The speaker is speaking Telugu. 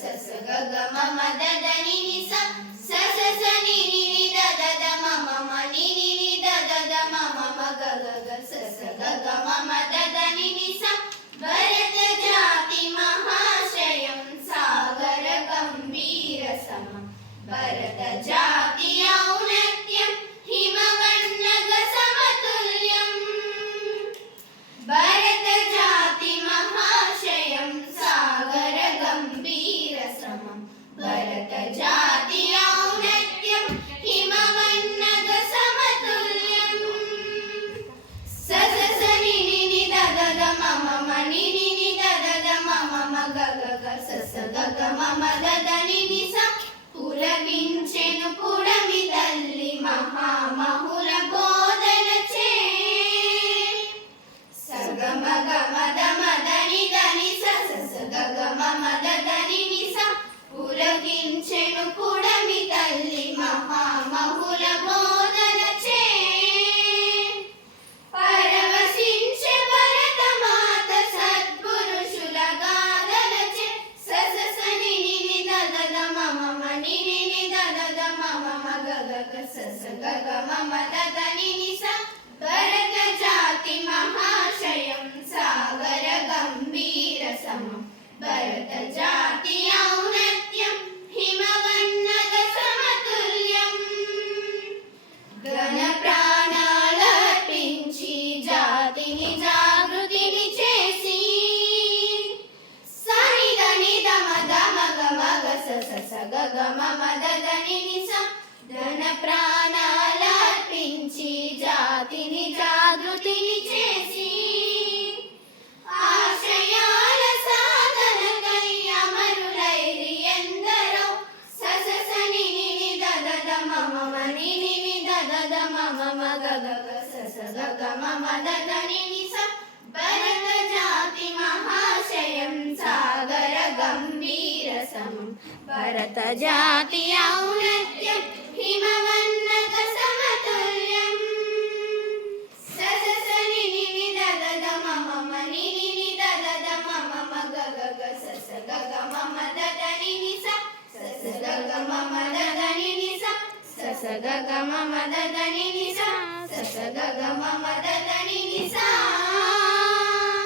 ಸ ಸ ಗ ಗ ಮ ಮ ದ ದ ನಿ ನಿ ಸ ಸ ಸ ಸ ನಿ ನಿ ನಿ ದ ದ ದ ಮ ಮ ಮ ನಿ ನಿ ನಿ ದ ದ ದ ಮ ಮ ಮ ಗ ಗ ಗ ಸ ಸ ಗ ಗ ಮ ಮ ದ ದ ನಿ ನಿ ಸ ಭರತ ಜಾತಿ ಮಹಾಶಯಂ ಸಾಗರ ಗಂಭೀರ ಸಮಂ ಭರತ ಜಾತಿ ಔನ್ನತ್ಯಂ ಹಿಮವನ್ನಗ ಸಮತುಲ್ಯಂ ಭರತ ಜಾತಿ ಮಹಾಶಯಂ ಸಾಗರ ಗಂಭೀರ ಸಮಂ ಭರತ ಜಾತಿ ಔನ್ನತ್ಯಂ ಹಿಮವನ್ನಗ ಸಮತುಲ್ಯಂ ಸ ಸ ಸ ನಿ ನಿ ನಿ ದ ದ ದ ಮ ಮ ಮ ನಿ ನಿ ನಿ ದ ದ ದ ಮ ಮ ಮ ಗ ಗ ಗ ಸ ಸ ಗ ಗ ಮ ಮ ದ ದ ನಿ ನಿ ಸ పులకించెను పుడమి తల్లి మహామహుల బోధన చే సగమ గమ దమ దని దని స స గ గ మ మ ద దని ని స పులకించెను పుడమి తల్లి మహామహుల బోధన చే పరవశించె భరత మాత సద్పురుషుల గాథల చే స స స ని ని ని ద ద ద మ మ మ ని ని ని ద ద ద మ మ మ గ గ గ స స గ గ మ మ ద ద ని ని స భరత జాతి మహాశయం సాగర గంభీర సమం భరత జాతి ఔన్నత్యం హిమవన్నగ సమతుల్యం ఘన ప్రాణాలర్పించి జాతిని జాగృతిని చేసి సని దని దమ దమ గ మ గ స స స గ గ మ మ ద ద ని ని స ఘన ప్రాణాలర్పించి జాతిని జాగృతిని చేసి ఆశయాల సాధనకై అమరులైరి ఎందరో స స స ని ని ని ద ద ద మ మ మ ని ని ని ద ద ద మ మ మ గ గ గ స స గ గ మ మ ద ద ని ని స భరత జాతి మహాశయం సాగర గంభీర సమం భరత జాతి ఔన్నత్యం హిమవన్నగ సమతుల్యం స స స ని ని ని ద ద ద మ మ మ ని ని ని ద ద ద మ మ మ గ గ గ స స గ గ మ మ ద ద ని ని స స స గ గ మ మ ద ద ని ని స స స గ గ మ మ ద ద ని ని స స స గ గ మ మ ద ద ని ని స